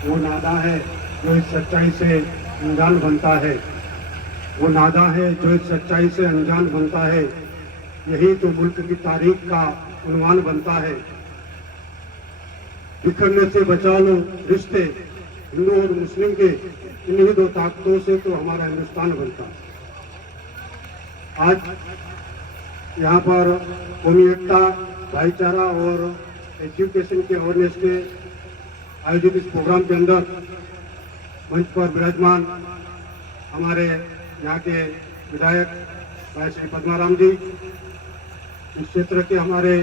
वो नादा है जो इस सच्चाई से अनजान बनता है। वो नादा है जो इस सच्चाई से अनजान बनता है। यही तो मुल्क की तारीख का उन्वान बनता है। बिखरने से बचा लो रिश्ते हिंदू और मुस्लिम के, इन्हीं दो ताकतों से तो हमारा हिंदुस्तान बनता है। आज यहाँ पर कौमी एकता, भाईचारा और एजुकेशन के अवेयरनेस के आयोजित इस प्रोग्राम के अंदर मंच पर विराजमान हमारे यहाँ के विधायक भाई श्री पद्माराम जी, इस क्षेत्र के हमारे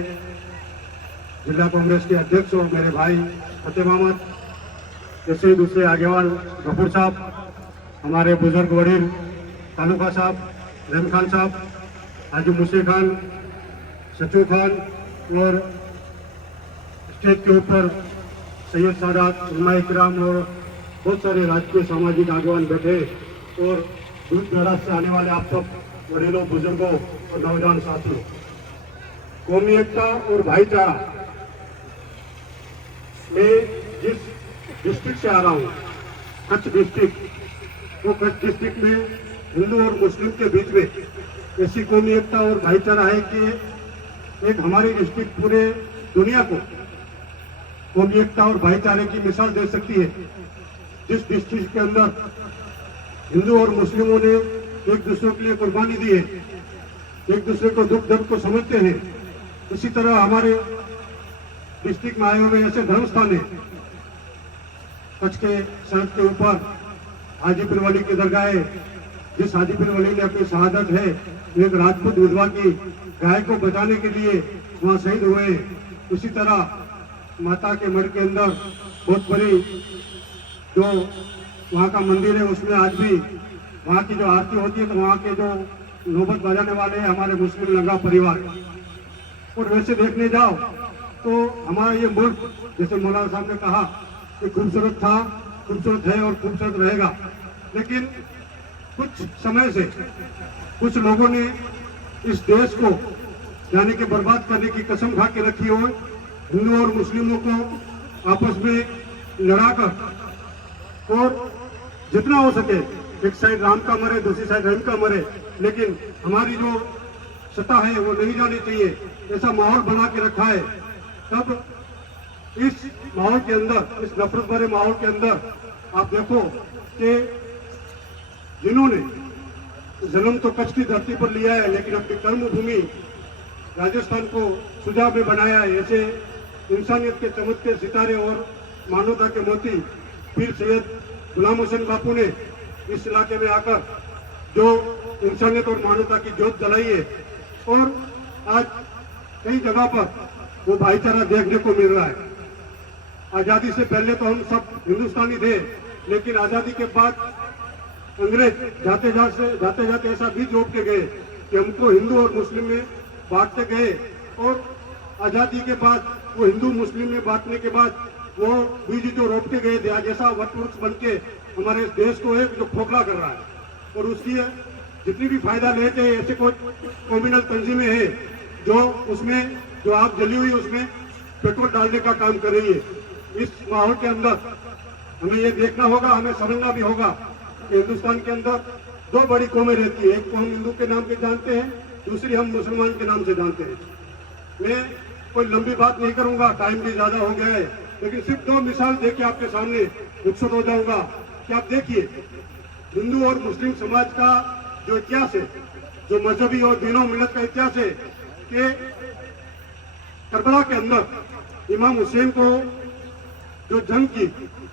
जिला कांग्रेस के अध्यक्ष और मेरे भाई फतेह मोहम्मद, जैसे दूसरे आगेवान गफूर साहब, हमारे बुजुर्ग वडील तालुका साहब, रहम खान साहब, हाजी मुशी खान, सचू खान और स्टेज के ऊपर सैयद सादात, उलमा इकराम और बहुत सारे राजकीय सामाजिक आगेवान बैठे और दूर दराज से आने वाले आप सब वडीलों, बुजुर्गों और नौजवान साथियों, कौमी एकता और भाईचारा मैं जिस डिस्ट्रिक्ट से आ रहा हूँ, कच्छ डिस्ट्रिक्ट, वो कच्छ डिस्ट्रिक्ट में हिंदू और मुस्लिम के बीच में ऐसी कौमी एकता और भाईचारा है कि एक हमारी डिस्ट्रिक्ट पूरे दुनिया को कौमी एकता और भाईचारे की मिसाल दे सकती है। जिस डिस्ट्रिक्ट के अंदर हिंदू और मुस्लिमों ने एक दूसरे के लिए कुर्बानी दी है, एक दूसरे को दुख दर्द को समझते हैं, इसी तरह हमारे डिस्ट्रिक्ट में आए हुए ऐसे धर्म स्थान है। कच्छ के सड़क के ऊपर हाजीपुर वली की दरगाह है, जिस हाजीपुर वली ने अपनी शहादत है एक राजपूत विधवा की गाय को बचाने के लिए वहाँ शहीद हुए। उसी तरह माता के मठ के अंदर बहुत बड़ी जो वहाँ का मंदिर है, उसमें आज भी वहाँ की जो आरती होती है तो वहाँ के जो नौबत बजाने वाले हैं हमारे मुस्लिम लंगा परिवार। और वैसे देखने जाओ तो हमारा ये मुल्क, जैसे मौलाना साहब ने कहा कि खूबसूरत था, खूबसूरत है और खूबसूरत रहेगा, लेकिन कुछ समय से कुछ लोगों ने इस देश को जाने के बर्बाद करने की कसम खा के रखी हो। हिंदू और मुस्लिमों को आपस में लड़ाकर और जितना हो सके, एक साइड राम का मरे, दूसरी साइड रहीम का मरे, लेकिन हमारी जो सत्ता है वो नहीं जानी चाहिए, ऐसा माहौल बना के रखा है। तब इस माहौल के अंदर, इस नफरत भरे माहौल के अंदर आप देखो कि जिन्होंने जन्म तो कच्छ की धरती पर लिया है, लेकिन अपनी कर्म भूमि राजस्थान को सुजाब में बनाया है। ऐसे इंसानियत के चमकते सितारे और मानवता के मोती पीर सैयद गुलाम हुसैन बापू ने इस इलाके में आकर जो इंसानियत और मानवता की ज्योत जलाई है, और आज कई जगह पर वो भाईचारा देखने को मिल रहा है। आजादी से पहले तो हम सब हिंदुस्तानी थे, लेकिन आजादी के बाद अंग्रेज जाते जाते ऐसा बीज रोप के गए कि हमको हिंदू और मुस्लिम में बांटते गए, और आजादी के बाद वो हिंदू मुस्लिम में बांटने के बाद वो बीज जो रोपते गए थे आज ऐसा वटवृक्ष बन के हमारे देश को एक जो खोखला कर रहा है, और उसकी जितनी भी फायदा लेते हैं ऐसे कोई कम्युनल तंजीमें हैं जो उसमें जो आग जली हुई उसमें पेट्रोल डालने का काम कर रही है। इस माहौल के अंदर हमें ये देखना होगा, हमें समझना भी होगा कि हिंदुस्तान के अंदर दो बड़ी कौमें रहती है, एक को हम हिंदू के नाम पे जानते हैं, दूसरी हम मुसलमान के नाम से जानते हैं। मैं कोई लंबी बात नहीं करूंगा, टाइम भी ज्यादा हो गया है, लेकिन सिर्फ दो मिसाल देके आपके सामने उत्सुक हो जाऊंगा कि आप देखिए हिंदू और मुस्लिम समाज का जो इतिहास है, जो मजहबी और दीनों मिलत का इतिहास है, कि करबला के अंदर इमाम हुसैन को जो जंग की,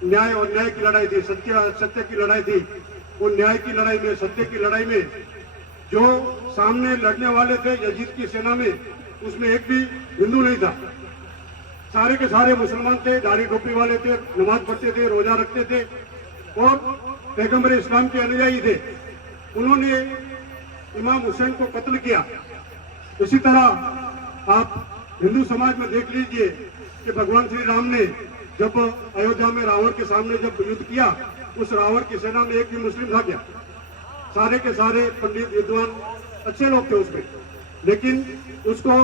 न्याय और न्याय की लड़ाई थी, सत्य की लड़ाई थी, वो न्याय की लड़ाई में, सत्य की लड़ाई में जो सामने लड़ने वाले थे यजीद की सेना में, उसमें एक भी हिंदू नहीं था, सारे के सारे मुसलमान थे, दाढ़ी टोपी वाले थे, नमाज पढ़ते थे, रोजा रखते थे और पैगंबर इस्लाम के अनुयायी थे। उन्होंने इमाम हुसैन को कत्ल किया। इसी तरह आप हिंदू समाज में देख लीजिए कि भगवान श्री राम ने जब अयोध्या में रावण के सामने जब युद्ध किया, उस रावण की सेना में एक भी मुस्लिम था क्या? सारे के सारे पंडित विद्वान अच्छे लोग थे उसमें, लेकिन उसको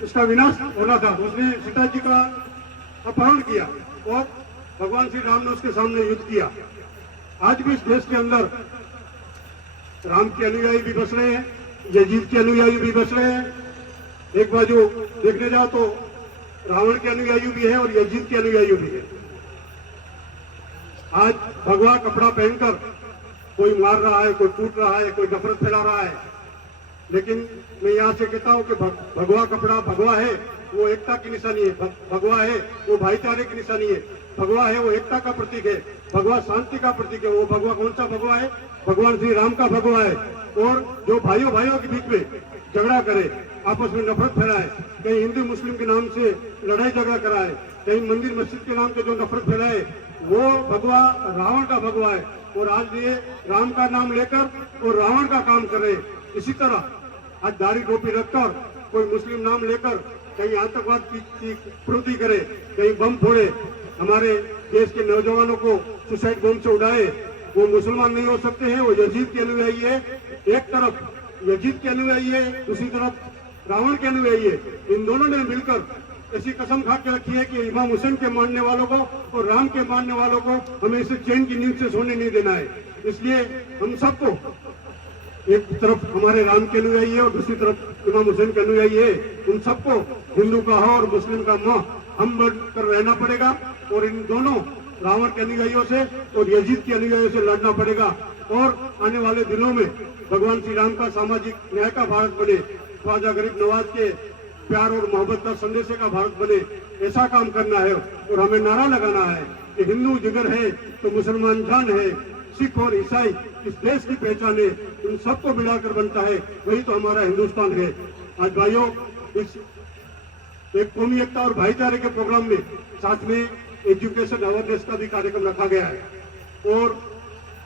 उसका विनाश होना था। उसने सीता जी का अपहरण किया और भगवान श्री राम ने उसके सामने युद्ध किया। आज भी इस देश के अंदर राम के अनुयायी भी बस रहे हैं, यजीद के अनुयायी भी बस रहे हैं। एक बाजू देखने जाओ तो रावण के अनुयायी भी है और यजीद के अनुयायी भी है। आज भगवा कपड़ा पहनकर कोई मार रहा है, कोई कूट रहा है, कोई नफरत फैला रहा है, लेकिन मैं यहाँ से कहता हूँ कि भगवा कपड़ा भगवा है वो एकता की निशानी है, भगवा है वो भाईचारे की निशानी है, भगवा है वो एकता का प्रतीक है, भगवा शांति का प्रतीक है। वो भगवा कौन सा भगवा है? भगवान श्री राम का भगवा है। और जो भाइयों भाइयों के बीच में झगड़ा करे, आपस में नफरत फैलाए, कहीं हिंदू मुस्लिम के नाम से लड़ाई झगड़ा कराए, कहीं मंदिर मस्जिद के नाम से जो नफरत फैलाए, वो भगवा रावण का भगवा है। और आज ये राम का नाम लेकर और रावण का काम करे। इसी तरह आज दाढ़ी टोपी रखकर कोई मुस्लिम नाम लेकर कहीं आतंकवाद की प्रवृत्ति करे, कहीं बम फोड़े, हमारे देश के नौजवानों को सुसाइड बम से उड़ाए, वो मुसलमान नहीं हो सकते हैं, वो यजीद के अनुयायी है। एक तरफ यजीद के अनुयायी है, दूसरी तरफ रावण के अनुयायी है। इन दोनों ने मिलकर ऐसी कसम खा के रखी है कि इमाम हुसैन के मानने वालों को और राम के मानने वालों को हमें इसे चैन की नींद से सोने नहीं देना है। इसलिए हम सबको, एक तरफ हमारे राम के अनुयायी है और दूसरी तरफ इमाम हुसैन के अनुयायी है, उन सबको हिंदू का हो और मुस्लिम का मोह हम बनकर रहना पड़ेगा और इन दोनों रावण के अनुयायियों से और यजीद के अनुयायियों से लड़ना पड़ेगा। और आने वाले दिनों में भगवान श्री राम का सामाजिक न्याय का भारत बने, ख्वाजा गरीब नवाज के प्यार और मोहब्बत का संदेश का भारत बने, ऐसा काम करना है। और हमें नारा लगाना है कि हिंदू जिगर है तो मुसलमान जान है, सिख और ईसाई इस देश की पहचान है, उन सबको मिलाकर बनता है, वही तो हमारा हिंदुस्तान है। आज भाइयों, इस एक कौमी एकता और भाईचारे के प्रोग्राम में साथ में एजुकेशन अवेयरनेस का भी कार्यक्रम रखा गया है। और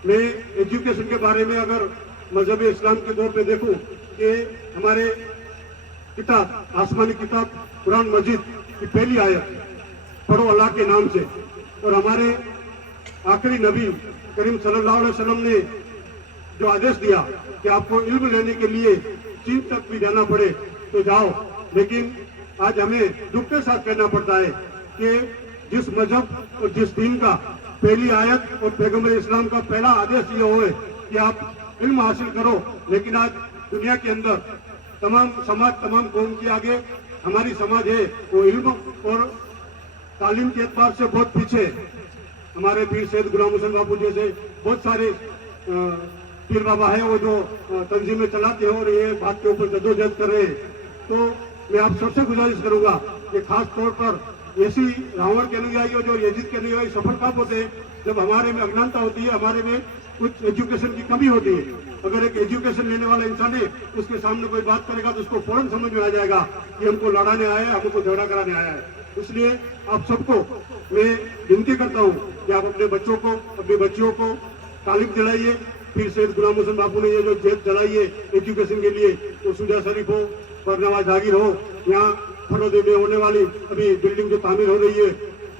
मैं एजुकेशन के बारे में अगर मजहब इस्लाम के दौर पे देखूं कि हमारे किताब, आसमानी किताब कुरान मजीद की पहली आयत पढ़ो अल्लाह के नाम से, और हमारे आखिरी नबी करीम सल्लल्लाहु अलैहि वसल्लम ने जो आदेश दिया कि आपको इल्म लेने के लिए चीन तक भी जाना पड़े तो जाओ, लेकिन आज हमें दुख के साथ कहना पड़ता है कि जिस मजहब और जिस दीन का पहली आयत और पैगंबर इस्लाम का पहला आदेश ये हो कि आप इल्म हासिल करो, लेकिन आज दुनिया के अंदर तमाम समाज, तमाम कौम के आगे हमारी समाज है वो इल्म और तालीम के एतबार से बहुत पीछे। हमारे पीर सैयद गुलाम हुसैन बापू जैसे बहुत सारे पीर बाबा है वो जो तंजीमें चलाते हैं और ये बात के ऊपर जद्दोजहद कर रहे हैं। तो मैं आप सबसे गुजारिश करूंगा कि खास तौर पर ऐसी रावण के अनुयायी और जो यजीद के अनुयायी सफल कब होते हैं? जब हमारे में अज्ञानता होती है, हमारे में कुछ एजुकेशन की कमी होती है। अगर एक एजुकेशन लेने वाला इंसान है, उसके सामने कोई बात करेगा तो उसको फौरन समझ में आ जाएगा कि हमको लड़ाने आया है, हमको झगड़ा कराने आया है। इसलिए आप सबको मैं विनती करता हूँ कि आप अपने बच्चों को, अपनी बच्चियों को तालीम दिलाइए। फिर सैयद गुलाम हुसैन बापू ने ये जो जेद चलाई है एजुकेशन के लिए, तो सुजा शरीफ हो, बरनवा जागीर हो, यहाँ फरोदे में होने वाली अभी बिल्डिंग जो तामीर हो रही है,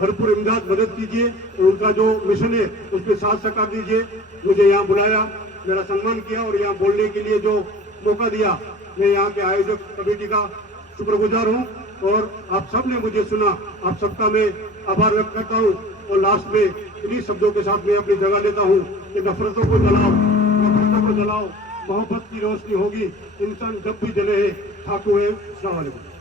भरपूर इमदाद मदद कीजिए और उनका जो मिशन है उसके साथ सहकार दीजिए। मुझे यहाँ बुलाया, मेरा सम्मान किया और यहाँ बोलने के लिए जो मौका दिया, मैं यहाँ के आयोजक कमेटी का शुक्रगुजार हूँ और आप सब ने मुझे सुना, आप सबका मैं आभार व्यक्त करता हूँ। और लास्ट में इन्हीं शब्दों के साथ मैं अपनी जगह लेता हूँ कि नफरतों को जलाओ, नफरतों को जलाओ, मोहब्बत की रोशनी होगी, इंसान जब भी जले है ठाकुर है। अस्सलाम वालेकुम।